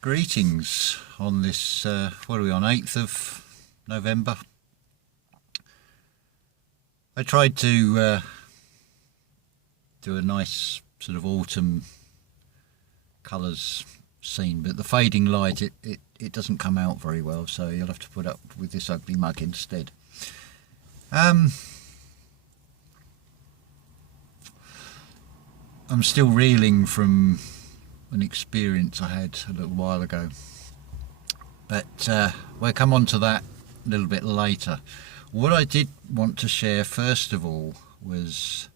Greetings on this, what are we on, 8th of November. I tried to do a nice sort of autumn colours scene, but the fading light, it doesn't come out very well, so you'll have to put up with this ugly mug instead. I'm still reeling from an experience I had a little while ago, but we'll come on to that a little bit later. What I did want to share first of all was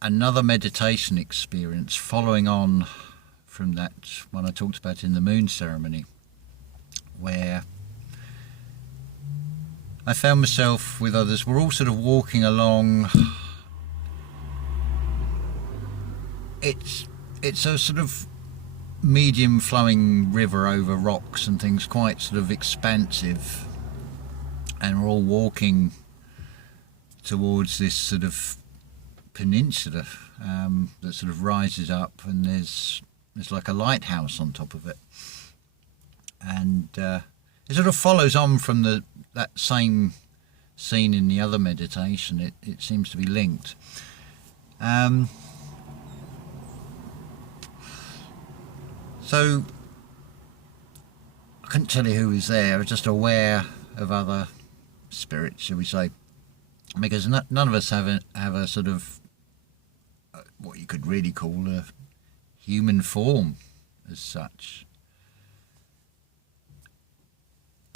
another meditation experience following on from that one I talked about in the moon ceremony, where I found myself with others. We're all sort of walking along. It's a sort of medium flowing river over rocks and things, quite sort of expansive, and we're all walking towards this sort of peninsula that sort of rises up, and there's like a lighthouse on top of it, and it sort of follows on from that same scene in the other meditation. It seems to be linked. So I couldn't tell you who was there. I was just aware of other spirits, shall we say, because none of us have a sort of what you could really call a human form as such.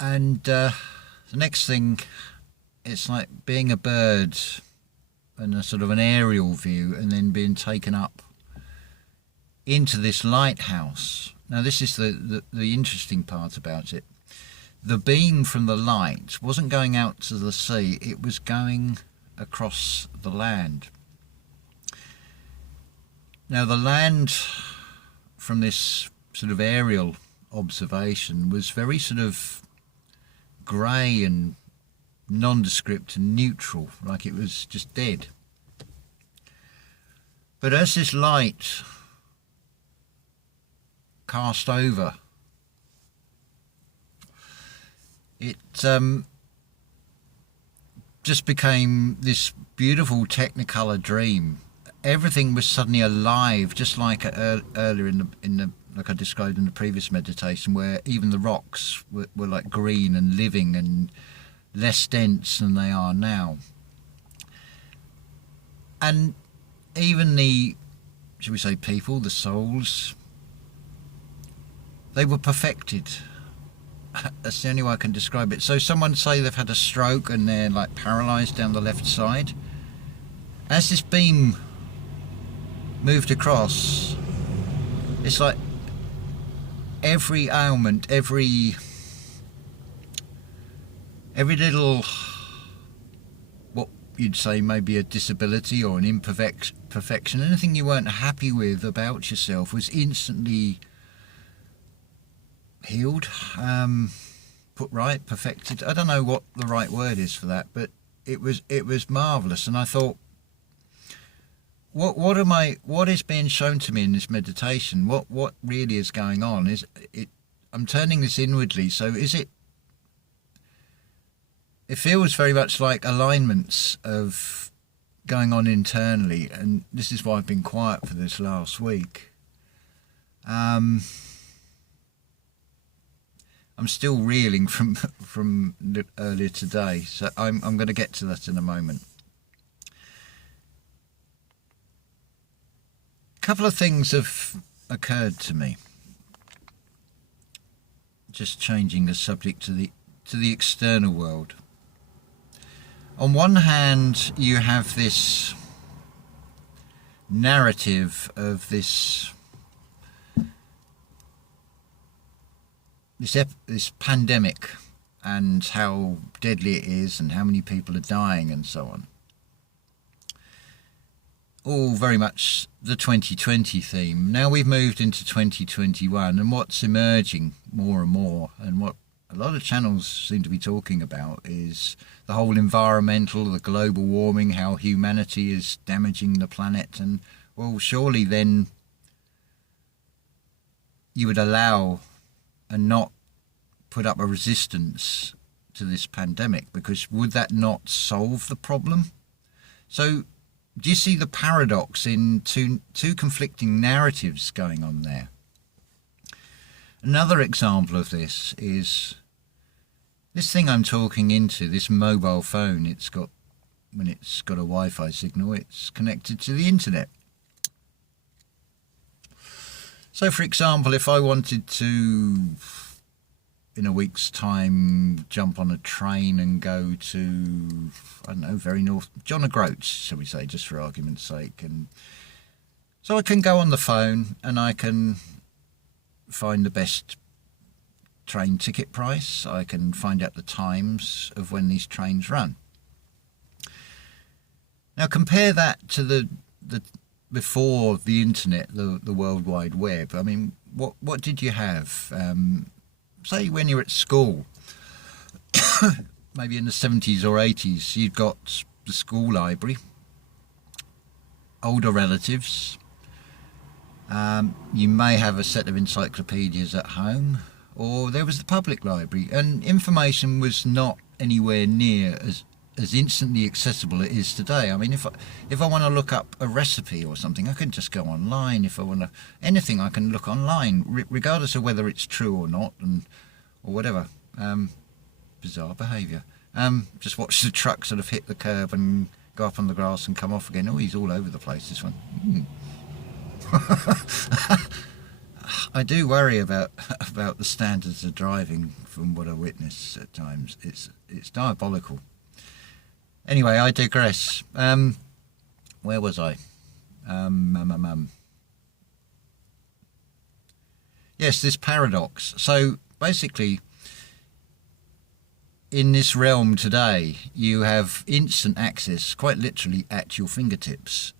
And the next thing, it's like being a bird and a sort of an aerial view, and then being taken up into this lighthouse. Now this is the interesting part about it. The beam from the light wasn't going out to the sea, it was going across the land. Now the land from this sort of aerial observation was very sort of grey and nondescript and neutral, like it was just dead. But as this light cast over, it just became this beautiful technicolor dream. Everything was suddenly alive, just like earlier in the like I described in the previous meditation, where even the rocks were like green and living and less dense than they are now. And even the, shall we say, people, the souls, they were perfected. That's the only way I can describe it. So someone say they've had a stroke and they're like paralysed down the left side. As this beam moved across, it's like every ailment, every little, what you'd say maybe a disability or an imperfection, anything you weren't happy with about yourself was instantly healed, put right, perfected. I don't know what the right word is for that, but it was marvellous. And I thought, what is being shown to me in this meditation? What really is going on? Is it? I'm turning this inwardly. So is it? It feels very much like alignments of going on internally, and this is why I've been quiet for this last week. I'm still reeling from earlier today, so I'm going to get to that in a moment. A couple of things have occurred to me. Just changing the subject to the external world. On one hand, you have this narrative of this pandemic and how deadly it is and how many people are dying and so on. All very much the 2020 theme. Now we've moved into 2021, and what's emerging more and more, and what a lot of channels seem to be talking about, is the whole environmental, the global warming, how humanity is damaging the planet. And well, surely then you would allow and not put up a resistance to this pandemic, because would that not solve the problem? So do you see the paradox in two conflicting narratives going on there? Another example of this is this thing I'm talking into, this mobile phone. When it's got a Wi-Fi signal, it's connected to the internet. So for example, if I wanted to, in a week's time, jump on a train and go to, I don't know, very north, John O'Groats, shall we say, just for argument's sake. And so I can go on the phone and I can find the best train ticket price. I can find out the times of when these trains run. Now compare that to the before the internet, the World Wide Web. I mean, what did you have? Say when you were at school, maybe in the 70s or 80s, you'd got the school library, older relatives, you may have a set of encyclopedias at home, or there was the public library, and information was not anywhere near as instantly accessible it is today. I mean, if I want to look up a recipe or something, I can just go online. If I want to anything, I can look online, regardless of whether it's true or not, or whatever. Bizarre behaviour. Just watch the truck sort of hit the curb and go up on the grass and come off again. Oh, he's all over the place, this one. I do worry about the standards of driving from what I witness at times. It's diabolical. Anyway, I digress. Where was I? Yes, this paradox. So basically, in this realm today, you have instant access, quite literally, at your fingertips.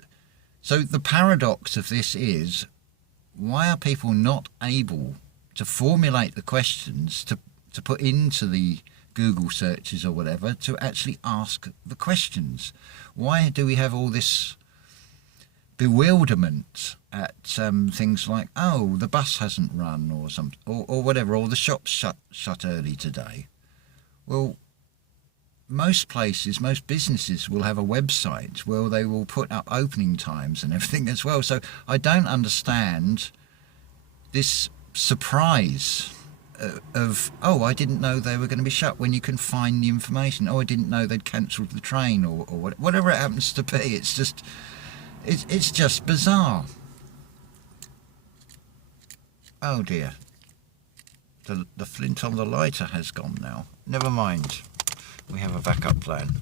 So the paradox of this is, why are people not able to formulate the questions to put into the Google searches or whatever to actually ask the questions? Why do we have all this bewilderment at things like, oh, the bus hasn't run or whatever, or the shop's shut early today? Well, most places, most businesses will have a website where they will put up opening times and everything as well. So I don't understand this surprise of, oh, I didn't know they were going to be shut, when you can find the information. Oh, I didn't know they'd cancelled the train, or whatever it happens to be. It's just bizarre. Oh dear. The flint on the lighter has gone now. Never mind. We have a backup plan.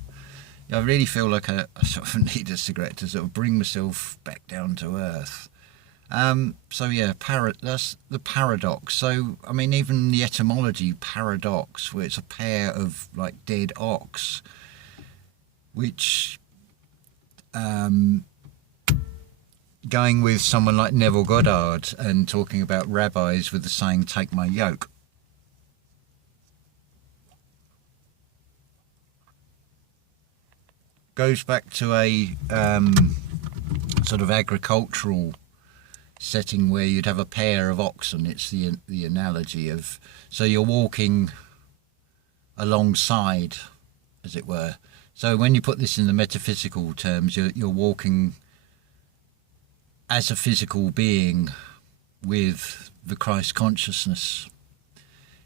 Yeah, I really feel like I sort of need a cigarette to sort of bring myself back down to earth. So yeah, that's the paradox. So, I mean, even the etymology, paradox, where it's a pair of, like, dead ox, which, going with someone like Neville Goddard and talking about rabbis with the saying, take my yoke. Goes back to a sort of agricultural setting where you'd have a pair of oxen. It's the analogy of, so you're walking alongside, as it were. So when you put this in the metaphysical terms, you're walking as a physical being with the Christ consciousness.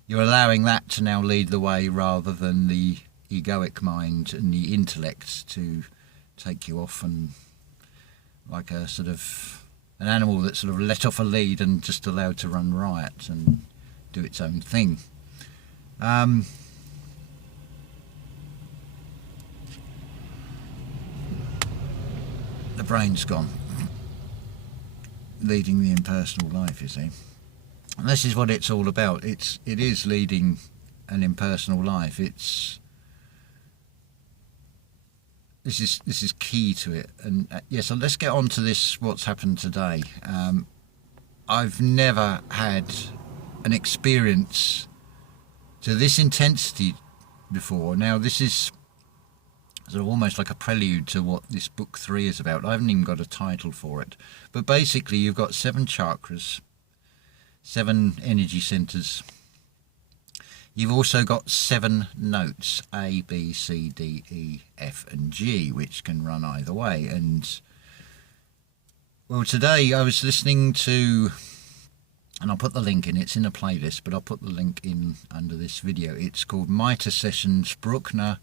You're allowing that to now lead the way rather than the egoic mind and the intellect to take you off, and like a sort of an animal that's sort of let off a lead and just allowed to run riot and do its own thing. The brain's gone. Leading the impersonal life, you see. And this is what it's all about. It is leading an impersonal life. This is key to it. And so let's get on to this, what's happened today. I've never had an experience to this intensity before. Now, this is sort of almost like a prelude to what this book 3 is about. I haven't even got a title for it. But basically, you've got 7 chakras. 7 energy centers. You've also got 7 notes, A, B, C, D, E, F and G, which can run either way. And well, today I was listening to, and I'll put the link in, it's in a playlist, but I'll put the link in under this video. It's called Mitre Sessions, Bruckner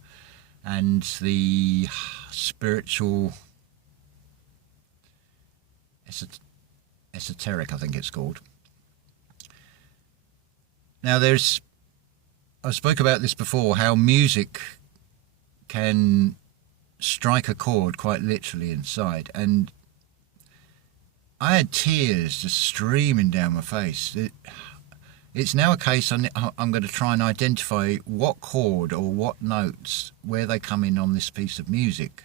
and the Spiritual Esoteric, I think it's called. Now I spoke about this before, how music can strike a chord quite literally inside, and I had tears just streaming down my face. It's now a case I'm going to try and identify what chord or what notes, where they come in on this piece of music.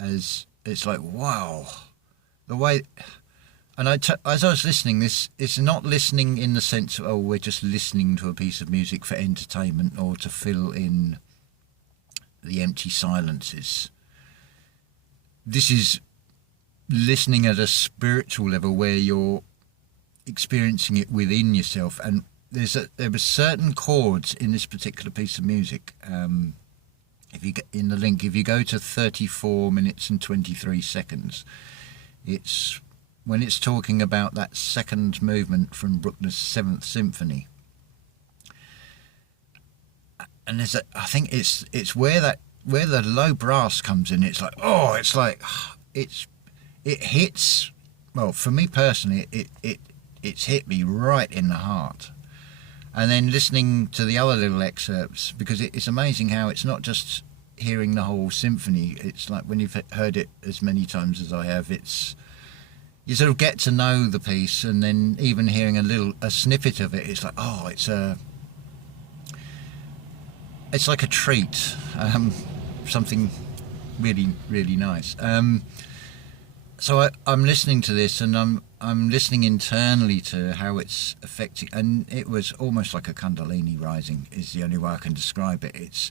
As it's like, wow, the way. And as I was listening, it's not listening in the sense of, oh, we're just listening to a piece of music for entertainment or to fill in the empty silences. This is listening at a spiritual level where you're experiencing it within yourself. And there were certain chords in this particular piece of music. If you get in the link, if you go to 34 minutes and 23 seconds, when it's talking about that second movement from Bruckner's 7th Symphony, and I think it's where the low brass comes in. It's like, oh, it hits. Well, for me personally, it's hit me right in the heart. And then listening to the other little excerpts, because it's amazing how it's not just hearing the whole symphony. It's like when you've heard it as many times as I have, you sort of get to know the piece, and then even hearing a snippet of it, it's like, oh, it's like a treat, something really, really nice. So I'm listening to this, and I'm listening internally to how it's affecting, and it was almost like a Kundalini rising is the only way I can describe it.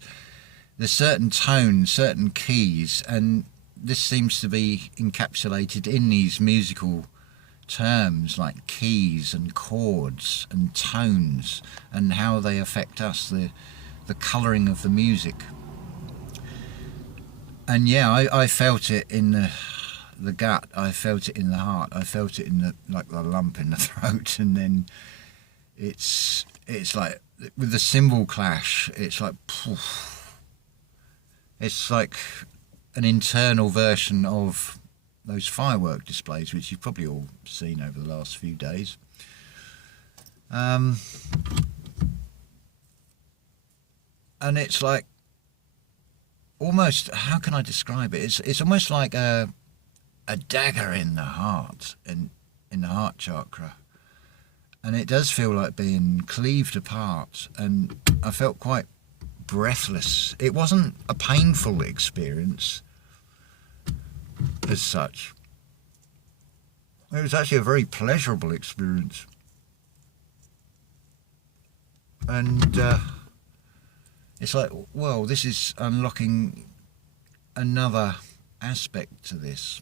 There's certain tones, certain keys, and this seems to be encapsulated in these musical terms like keys and chords and tones, and how they affect us, the colouring of the music. And yeah, I felt it in the gut, I felt it in the heart, I felt it in like the lump in the throat. And then it's like with the cymbal clash, it's like poof. It's like an internal version of those firework displays, which you've probably all seen over the last few days. And it's like almost, how can I describe it? It's almost like a dagger in the heart, in the heart chakra. And it does feel like being cleaved apart, and I felt quite breathless. It wasn't a painful experience as such. It was actually a very pleasurable experience. And it's like, well, this is unlocking another aspect to this.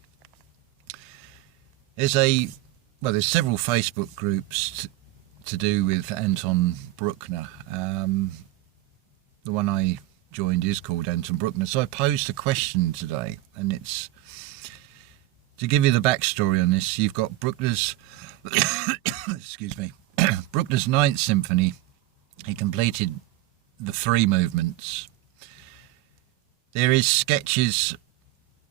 There's several Facebook groups to do with Anton Bruckner. The one I joined is called Anton Bruckner. So I posed a question today, and it's to give you the backstory on this. You've got Bruckner's excuse me, Bruckner's 9th Symphony. He completed the 3 movements. There is sketches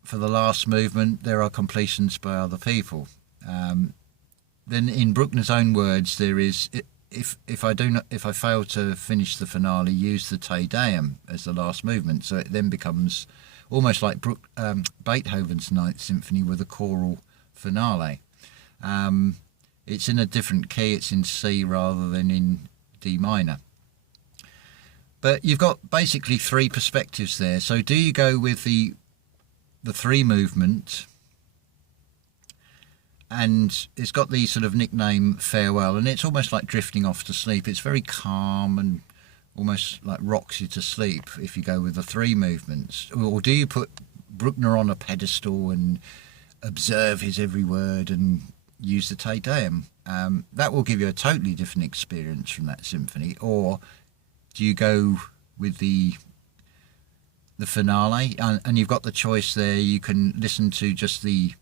for the last movement. There are completions by other people. Then in Bruckner's own words, there is, if I fail to finish the finale, use the Te Deum as the last movement. So it then becomes almost like Beethoven's 9th Symphony with a choral finale. It's in a different key. It's in C rather than in D minor. But you've got basically 3 perspectives there. So do you go with the 3 movement, and it's got the sort of nickname Farewell, and it's almost like drifting off to sleep. It's very calm and almost like rocks you to sleep if you go with the 3 movements. Or do you put Bruckner on a pedestal and observe his every word and use the Te Deum? that will give you a totally different experience from that symphony. Or do you go with the finale, and you've got the choice there. You can listen to just the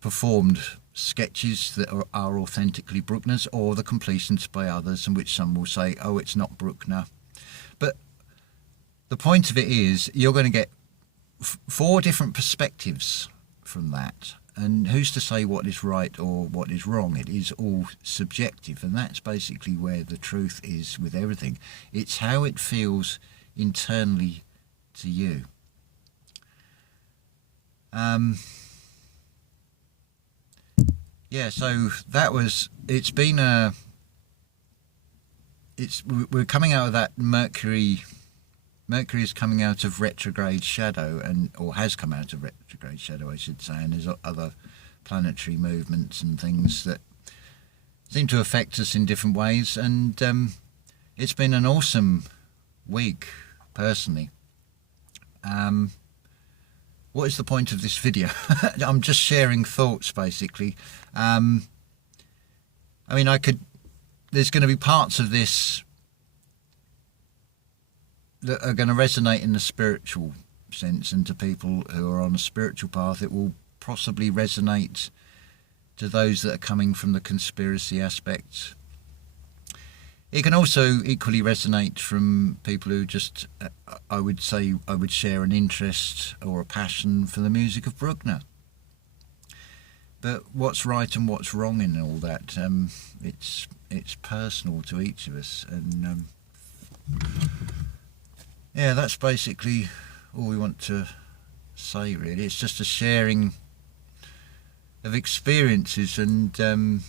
performed sketches that are authentically Bruckner's, or the completions by others, in which some will say, oh, it's not Bruckner. But the point of it is you're going to get 4 different perspectives from that, and who's to say what is right or what is wrong? It is all subjective, and that's basically where the truth is with everything. It's how it feels internally to you. Yeah, so that was, we're coming out of that Mercury is coming out of retrograde shadow, or has come out of retrograde shadow, I should say, and there's other planetary movements and things that seem to affect us in different ways, and it's been an awesome week, personally. What is the point of this video? I'm just sharing thoughts, basically. I mean, there's going to be parts of this that are going to resonate in the spiritual sense, and to people who are on a spiritual path, it will possibly resonate to those that are coming from the conspiracy aspect. It can also equally resonate from people who just, I would say, I would share an interest or a passion for the music of Bruckner. But what's right and what's wrong in all that, it's personal to each of us, and yeah, that's basically all we want to say, really. It's just a sharing of experiences and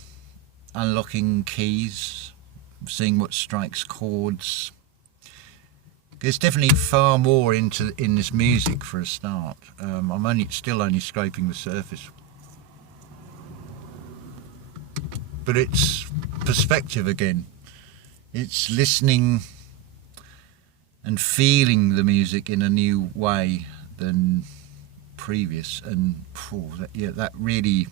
unlocking keys, seeing what strikes chords. There's definitely far more in this music for a start. I'm still only scraping the surface, but it's perspective again. It's listening and feeling the music in a new way than previous, and that really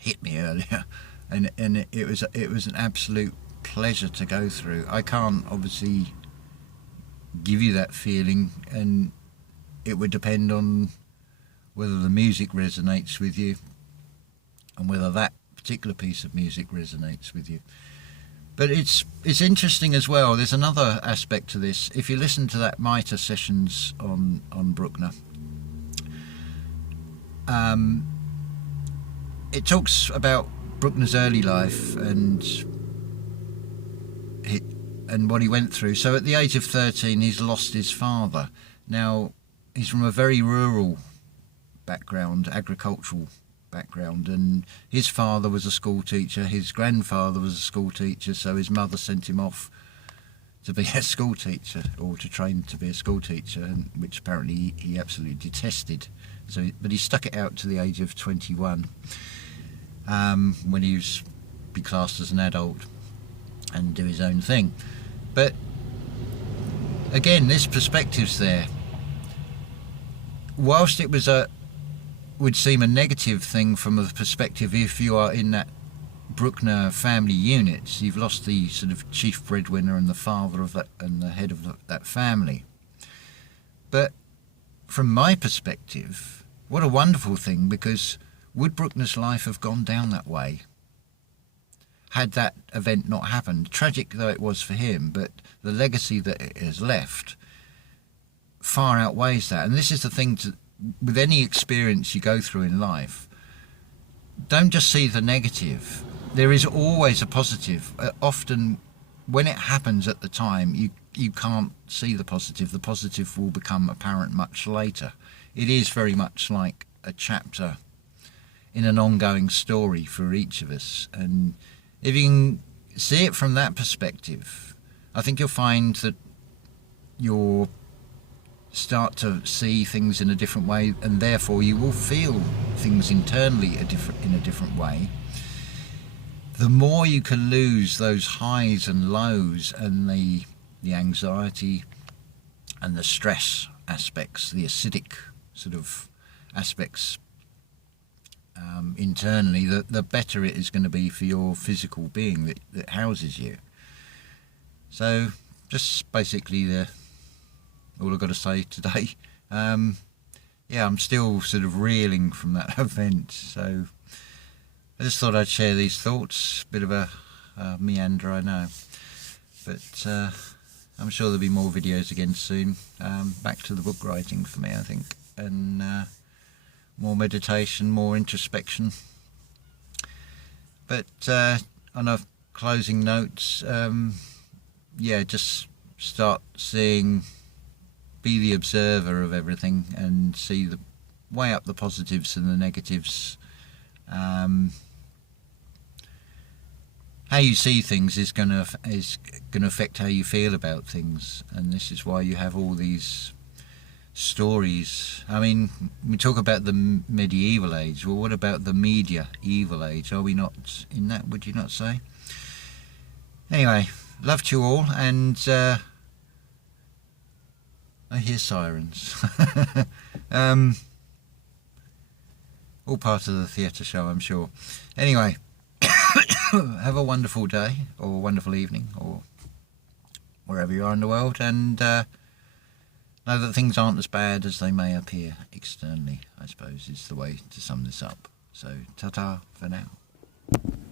hit me earlier, and it was an absolute pleasure to go through. I can't obviously give you that feeling, and it would depend on whether the music resonates with you and whether that particular piece of music resonates with you. But it's interesting as well. There's another aspect to this. If you listen to that Mitre sessions on Bruckner, it talks about Bruckner's early life and what he went through. So at the age of 13, he's lost his father. Now, he's from a very rural background, agricultural background, and his father was a school teacher, his grandfather was a school teacher, so his mother sent him off to be a school teacher, or to train to be a school teacher, which apparently he absolutely detested. But he stuck it out to the age of 21, when he was be classed as an adult and do his own thing. But again, this perspective's there. Whilst it would seem a negative thing from the perspective, if you are in that Bruckner family unit, you've lost the sort of chief breadwinner and the father of that and the head of that family. But from my perspective, what a wonderful thing, because would Bruckner's life have gone down that way had that event not happened? Tragic though it was for him, but the legacy that it has left far outweighs that. And this is the thing, with any experience you go through in life, don't just see the negative. There is always a positive. Often when it happens at the time, you can't see the positive. The positive will become apparent much later. It is very much like a chapter in an ongoing story for each of us. And if you can see it from that perspective, I think you'll find that you'll start to see things in a different way, and therefore you will feel things internally in a different way. The more you can lose those highs and lows and the anxiety and the stress aspects, the acidic sort of aspects internally, the better it is going to be for your physical being that houses you. So just basically all I've got to say today. Yeah, I'm still sort of reeling from that event, so I just thought I'd share these thoughts. Bit of a meander, I know, but I'm sure there'll be more videos again soon. Back to the book writing for me, I think, and more meditation, more introspection. But on a closing note, yeah, just start seeing, be the observer of everything and weigh up the positives and the negatives. How you see things is going to affect how you feel about things, and this is why you have all these stories. I mean, we talk about the medieval age. Well, what about the medieval age? Are we not in that? Would you not say? Anyway, love to you all, and I hear sirens. All part of the theatre show, I'm sure. Anyway. Have a wonderful day or wonderful evening or wherever you are in the world, and know that things aren't as bad as they may appear externally, I suppose, is the way to sum this up. So ta-ta for now.